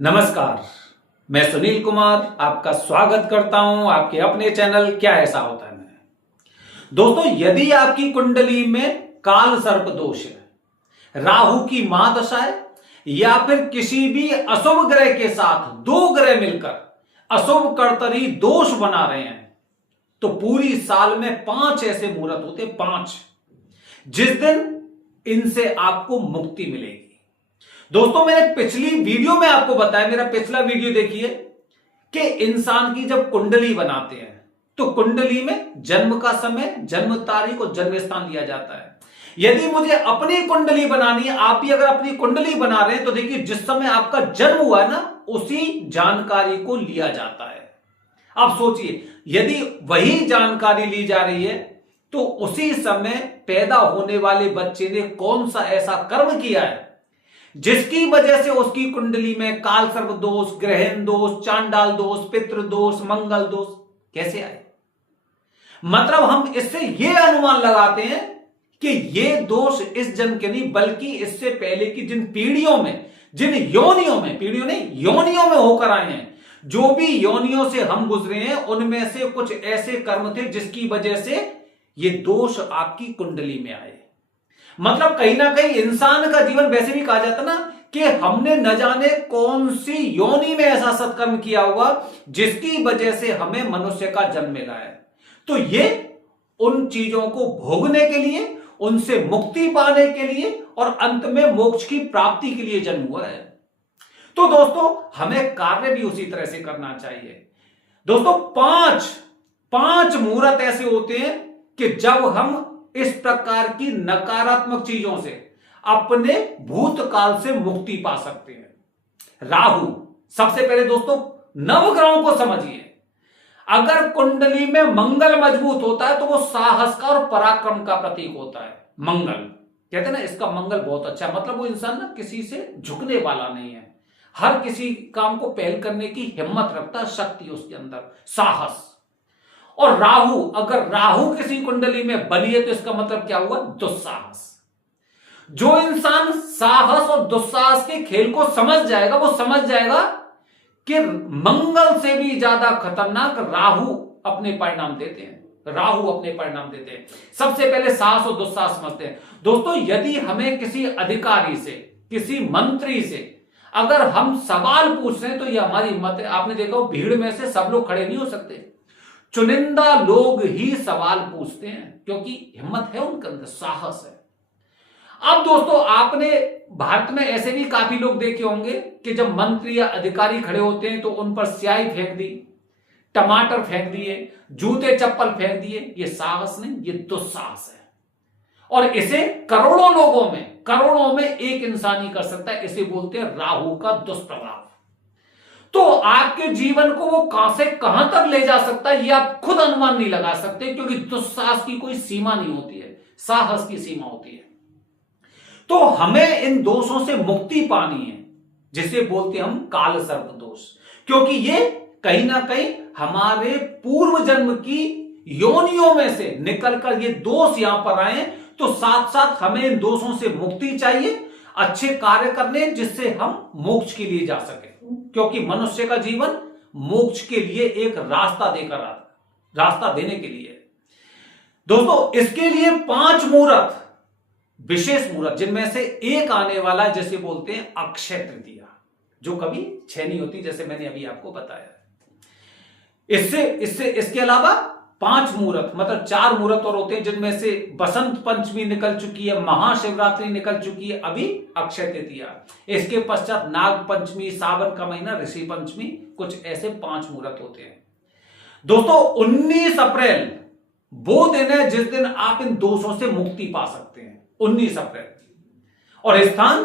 नमस्कार, मैं सुनील कुमार आपका स्वागत करता हूं आपके अपने चैनल क्या ऐसा होता है में। दोस्तों, यदि आपकी कुंडली में काल सर्प दोष है, राहु की महादशा है या फिर किसी भी अशुभ ग्रह के साथ दो ग्रह मिलकर अशुभ कर्तरी दोष बना रहे हैं, तो पूरी साल में 5 ऐसे मुहूर्त होते, 5 जिस दिन इनसे आपको मुक्ति मिलेगी। दोस्तों, मैंने पिछली वीडियो में आपको बताया, मेरा पिछला वीडियो देखिए कि इंसान की जब कुंडली बनाते हैं तो कुंडली में जन्म का समय, जन्म तारीख और जन्म स्थान लिया जाता है। यदि मुझे अपनी कुंडली बनानी है, आप भी अगर अपनी कुंडली बना रहे हैं तो देखिए जिस समय आपका जन्म हुआ है ना, उसी जानकारी को लिया जाता है। अब सोचिए, यदि वही जानकारी ली जा रही है तो उसी समय पैदा होने वाले बच्चे ने कौन सा ऐसा कर्म किया है जिसकी वजह से उसकी कुंडली में काल सर्प दोष, ग्रहण दोष, चांडाल दोष, पितृ दोष, मंगल दोष कैसे आए। मतलब हम इससे यह अनुमान लगाते हैं कि ये दोष इस जन्म के नहीं बल्कि इससे पहले की जिन पीढ़ियों में, जिन योनियों में, पीढ़ियों नहीं योनियों में होकर आए हैं, जो भी योनियों से हम गुजरे हैं उनमें से कुछ ऐसे कर्म थे जिसकी वजह से ये दोष आपकी कुंडली में आए। मतलब कहीं ना कहीं इंसान का जीवन, वैसे भी कहा जाता ना कि हमने न जाने कौन सी योनि में ऐसा सत्कर्म किया होगा जिसकी वजह से हमें मनुष्य का जन्म मिला है। तो ये उन चीजों को भोगने के लिए, उनसे मुक्ति पाने के लिए और अंत में मोक्ष की प्राप्ति के लिए जन्म हुआ है। तो दोस्तों, हमें कार्य भी उसी तरह से करना चाहिए। दोस्तों, पांच मुहूर्त ऐसे होते हैं कि जब हम इस प्रकार की नकारात्मक चीजों से, अपने भूतकाल से मुक्ति पा सकते हैं। राहु, सबसे पहले दोस्तों नवग्रहों को समझिए। अगर कुंडली में मंगल मजबूत होता है तो वो साहस का और पराक्रम का प्रतीक होता है। मंगल कहते हैं ना, इसका मंगल बहुत अच्छा है। मतलब वो इंसान ना किसी से झुकने वाला नहीं है, हर किसी काम को पहल करने की हिम्मत रखता है, शक्ति उसके अंदर, साहस। और राहु, अगर राहु किसी कुंडली में बली है तो इसका मतलब क्या हुआ? दुस्साहस। जो इंसान साहस और दुस्साहस के खेल को समझ जाएगा, वो समझ जाएगा कि मंगल से भी ज्यादा खतरनाक राहु अपने परिणाम देते हैं। राहु अपने परिणाम देते हैं। सबसे पहले साहस और दुस्साहस समझते हैं। दोस्तों, यदि हमें किसी अधिकारी से, किसी मंत्री से अगर हम सवाल पूछ रहे हैं तो यह हमारी हिम्मत है। आपने देखा हो, भीड़ में से सब लोग खड़े नहीं हो सकते, चुनिंदा लोग ही सवाल पूछते हैं क्योंकि हिम्मत है उनके अंदर, साहस है। अब दोस्तों, आपने भारत में ऐसे भी काफी लोग देखे होंगे कि जब मंत्री या अधिकारी खड़े होते हैं तो उन पर स्याही फेंक दी, टमाटर फेंक दिए, जूते चप्पल फेंक दिए। ये साहस नहीं, ये दुस्साहस है। और इसे करोड़ों में एक इंसान ही कर सकता है। इसे बोलते हैं राहु का दुष्प्रभाव। तो आपके जीवन को वो कहां से कहां तक ले जा सकता है, ये आप खुद अनुमान नहीं लगा सकते, क्योंकि दुस्साहस की कोई सीमा नहीं होती है, साहस की सीमा होती है। तो हमें इन दोषों से मुक्ति पानी है, जिसे बोलते हैं हम काल सर्प दोष, क्योंकि ये कहीं ना कहीं हमारे पूर्व जन्म की योनियों में से निकलकर ये दोष यहां पर आए हैं। तो साथ साथ हमें इन दोषों से मुक्ति चाहिए, अच्छे कार्य करने जिससे हम मोक्ष के लिए जा सके, क्योंकि मनुष्य का जीवन मोक्ष के लिए एक रास्ता देकर आता, रास्ता देने के लिए। दोस्तों, इसके लिए 5 मुहूर्त, विशेष मुहूर्त, जिनमें से एक आने वाला है जिसे बोलते हैं अक्षय तृतीया, जो कभी 6 नहीं होती, जैसे मैंने अभी आपको बताया। इसके अलावा 5 मुहूर्त, मतलब 4 मुहूर्त और होते हैं, जिनमें से बसंत पंचमी निकल चुकी है, महाशिवरात्रि निकल चुकी है, अभी अक्षय तृतीया। इसके पश्चात नाग पंचमी, सावन का महीना, ऋषि पंचमी, कुछ ऐसे 5 मुहूर्त होते हैं। दोस्तों, 19 अप्रैल वो दिन है जिस दिन आप इन दोषों से मुक्ति पा सकते हैं। 19 अप्रैल, और स्थान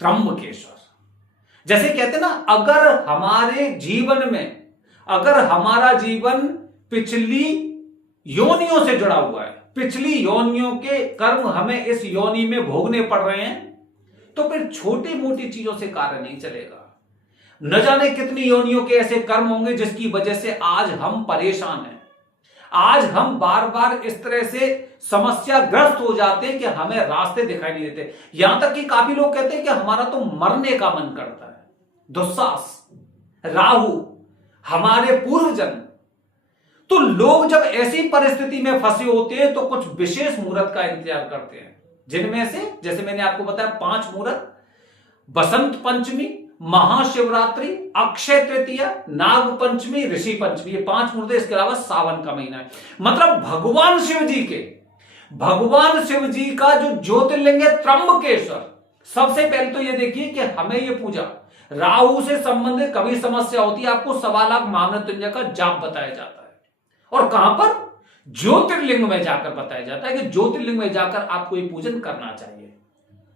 त्र्यंबकेश्वर। जैसे कहते हैं ना, अगर हमारे जीवन में, अगर हमारा जीवन पिछली योनियों से जुड़ा हुआ है, पिछली योनियों के कर्म हमें इस योनि में भोगने पड़ रहे हैं, तो फिर छोटी मोटी चीजों से कार्य नहीं चलेगा। न जाने कितनी योनियों के ऐसे कर्म होंगे जिसकी वजह से आज हम परेशान हैं, आज हम बार बार इस तरह से समस्याग्रस्त हो जाते हैं कि हमें रास्ते दिखाई नहीं देते। यहां तक कि काफी लोग कहते हैं कि हमारा तो मरने का मन करता है। दुस्साहस, राहु, हमारे पूर्व जन्म। तो लोग जब ऐसी परिस्थिति में फंसे होते हैं तो कुछ विशेष मुहूर्त का इंतजार करते हैं, जिनमें से जैसे मैंने आपको बताया 5 मुहूर्त, बसंत पंचमी, महाशिवरात्रि, अक्षय तृतीया, नाग पंचमी, ऋषि पंचमी, ये 5 मुहूर्त। इसके अलावा सावन का महीना है। मतलब भगवान शिव जी का जो ज्योतिर्लिंग है त्र्यंबकेश्वर। सबसे पहले तो ये देखिए कि हमें ये पूजा, राहु से संबंधित कभी समस्या होती है, आपको 1.25 लाख महामृत्युंजय का जाप बताया जाता है। और कहां पर? ज्योतिर्लिंग में जाकर बताया जाता है कि ज्योतिर्लिंग में जाकर आपको ये पूजन करना चाहिए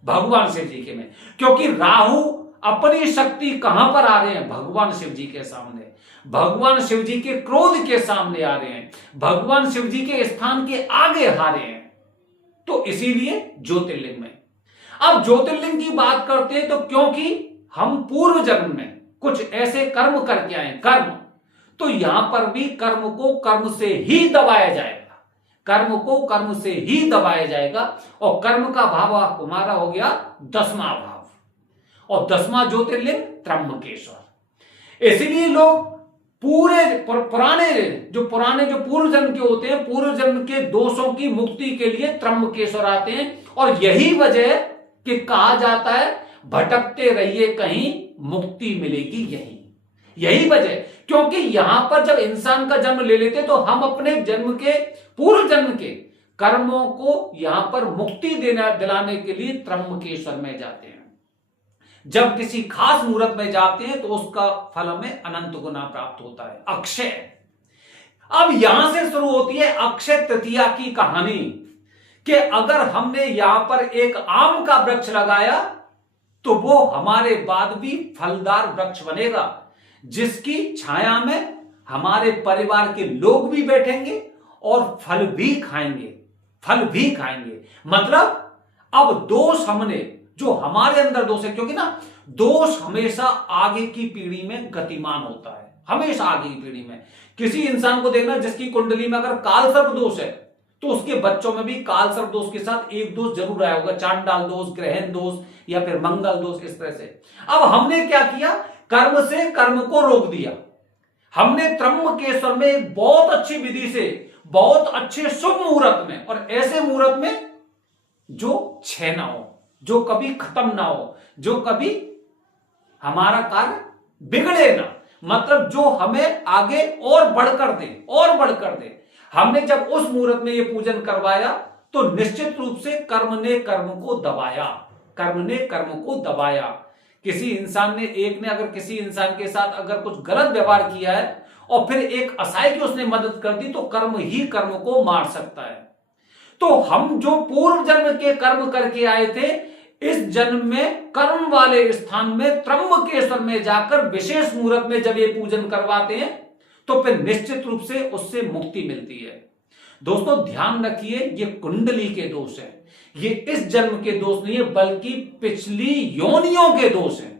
भगवान शिव जी के में। क्योंकि राहु अपनी शक्ति कहां पर आ रहे हैं? भगवान शिव जी के सामने, भगवान शिव जी के क्रोध के सामने आ रहे हैं, भगवान शिव जी के स्थान के आगे हारे हैं। तो इसीलिए ज्योतिर्लिंग में। अब ज्योतिर्लिंग की बात करते हैं तो क्योंकि हम पूर्व जन्म में कुछ ऐसे कर्म करके आए, कर्म, तो यहां पर भी कर्म को कर्म से ही दबाया जाएगा, कर्म को कर्म से ही दबाया जाएगा। और कर्म का भाव हमारा हो गया 10वां भाव, और 10वां ज्योतिर्लिंग त्र्यंबकेश्वर। इसीलिए लोग पूरे पुराने जो पूर्व जन्म के होते हैं, पूर्व जन्म के दोषों की मुक्ति के लिए त्र्यंबकेश्वर आते हैं। और यही वजह है कि कहा जाता है भटकते रहिए कहीं मुक्ति मिलेगी यही वजह। क्योंकि यहां पर जब इंसान का जन्म ले लेते तो हम अपने जन्म के पूर्व जन्म के कर्मों को यहां पर मुक्ति दिलाने के लिए त्र्यंबकेश्वर में जाते हैं। जब किसी खास मुहूर्त में जाते हैं तो उसका फल हमें अनंत गुना प्राप्त होता है, अक्षय। अब यहां से शुरू होती है अक्षय तृतीया की कहानी कि अगर हमने यहां पर एक आम का वृक्ष लगाया तो वो हमारे बाद भी फलदार वृक्ष बनेगा, जिसकी छाया में हमारे परिवार के लोग भी बैठेंगे और फल भी खाएंगे। मतलब अब दोष हमने, जो हमारे अंदर दोष है, क्योंकि ना दोष हमेशा आगे की पीढ़ी में गतिमान होता है, हमेशा आगे की पीढ़ी में। किसी इंसान को देखना जिसकी कुंडली में अगर काल सर्प दोष है तो उसके बच्चों में भी काल सर्प दोष के साथ एक दोष जरूर आया होगा, चांडाल दोष, ग्रहण दोष या फिर मंगल दोष, इस तरह से। अब हमने क्या किया? कर्म से कर्म को रोक दिया। हमने त्र्यंबकेश्वर में एक बहुत अच्छी विधि से, बहुत अच्छे शुभ मुहूर्त में, और ऐसे मुहूर्त में जो क्षय ना हो, जो कभी खत्म ना हो, जो कभी हमारा कार्य बिगड़े ना, मतलब जो हमें आगे और बढ़कर दे। हमने जब उस मुहूर्त में ये पूजन करवाया तो निश्चित रूप से कर्म ने कर्म को दबाया। किसी इंसान ने अगर किसी इंसान के साथ अगर कुछ गलत व्यवहार किया है और फिर एक असहाय की उसने मदद कर दी तो कर्म ही कर्म को मार सकता है। तो हम जो पूर्व जन्म के कर्म करके आए थे, इस जन्म में कर्म वाले स्थान में त्र्यंबकेश्वर में जाकर विशेष मुहूर्त में जब ये पूजन करवाते हैं तो फिर निश्चित रूप से उससे मुक्ति मिलती है। दोस्तों ध्यान रखिए, ये कुंडली के दोष है, ये इस जन्म के दोष नहीं है, बल्कि पिछली योनियों के दोष हैं।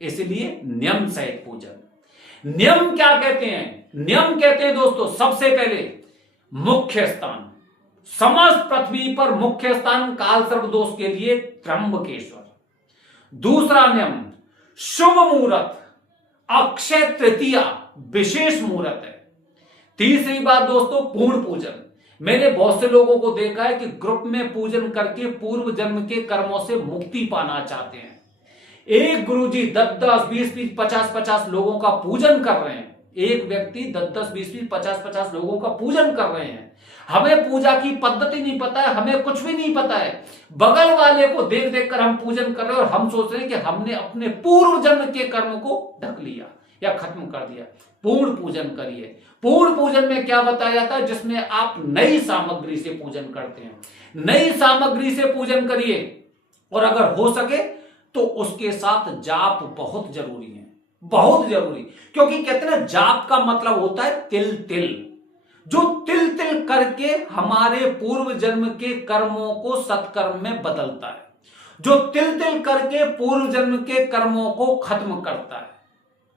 इसलिए नियम सहित पूजन। नियम क्या कहते हैं? नियम कहते हैं दोस्तों, सबसे पहले मुख्य स्थान, समस्त पृथ्वी पर मुख्य स्थान काल सर्प दोष के लिए त्र्यंबकेश्वर। दूसरा नियम, शुभ मुहूर्त, अक्षय तृतीया विशेष मुहूर्त है। तीसरी बात दोस्तों, पूर्ण पूजन। मैंने बहुत से लोगों को देखा है कि ग्रुप में पूजन करके पूर्व जन्म के कर्मों से मुक्ति पाना चाहते हैं। एक गुरुजी 10-10, 20-20, 50-50 लोगों का पूजन कर रहे हैं। एक व्यक्ति 10-10, 20-20, 50-50 लोगों का पूजन कर रहे हैं। हमें पूजा की पद्धति नहीं पता है, हमें कुछ भी नहीं पता है। बगल वाले को देख देख कर हम पूजन कर रहे हैं और हम सोच रहे हैं कि हमने अपने पूर्व जन्म के कर्म को ढक लिया या खत्म कर दिया। पूर्ण पूजन करिए। पूर्ण पूजन में क्या बताया जाता है? जिसमें आप नई सामग्री से पूजन करते हैं। नई सामग्री से पूजन करिए, और अगर हो सके तो उसके साथ जाप बहुत जरूरी है, बहुत जरूरी। क्योंकि कहते हैं ना, जाप का मतलब होता है तिल तिल, जो तिल तिल करके हमारे पूर्व जन्म के कर्मों को सत्कर्म में बदलता है, जो तिल तिल करके पूर्व जन्म के कर्मों को खत्म करता है।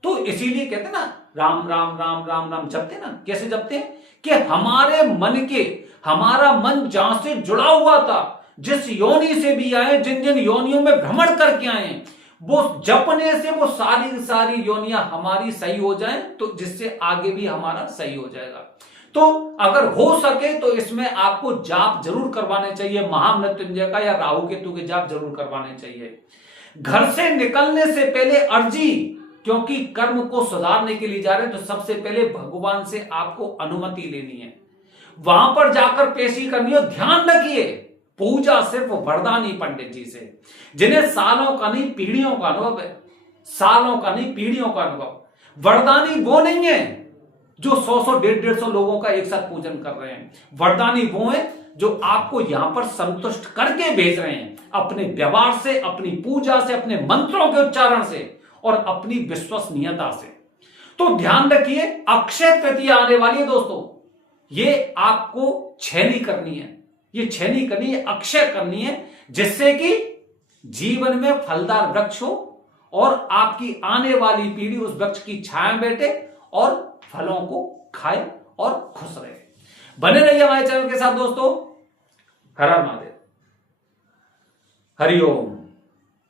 तो इसीलिए कहते हैं ना, राम राम राम राम राम जपते ना। कैसे जपते हैं? कि हमारा मन जहां से जुड़ा हुआ था, जिस योनि से भी आए, जिन जिन योनियों में भ्रमण करके आए, वो जपने से वो सारी योनियां हमारी सही हो जाएं, तो जिससे आगे भी हमारा सही हो जाएगा। तो अगर हो सके तो इसमें आपको जाप जरूर करवाने चाहिए, महामृत्युंजय का या राहु केतु के जाप जरूर करवाने चाहिए। घर से निकलने से पहले अर्जी, क्योंकि कर्म को सुधारने के लिए जा रहे हैं, तो सबसे पहले भगवान से आपको अनुमति लेनी है, वहां पर जाकर पेशी करनी है। ध्यान रखिए, पूजा सिर्फ वरदानी पंडित जी से, जिन्हें सालों का नहीं पीढ़ियों का अनुभव है, सालों का नहीं पीढ़ियों का अनुभव। वरदानी वो नहीं है जो 100 150 लोगों का एक साथ पूजन कर रहे हैं। वरदानी वो है जो आपको यहां पर संतुष्ट करके भेज रहे हैं, अपने व्यवहार से, अपनी पूजा से, अपने मंत्रों के उच्चारण से और अपनी विश्वसनीयता से। तो ध्यान रखिए, अक्षय तृतीया आने वाली है दोस्तों, ये आपको छेनी करनी है, ये छेनी करनी है, अक्षय करनी है, जिससे कि जीवन में फलदार वृक्ष हो और आपकी आने वाली पीढ़ी उस वृक्ष की छाया में बैठे और फलों को खाए और खुश रहे। बने रहिए हमारे चैनल के साथ दोस्तों। हर हर महादेव। हरिओम।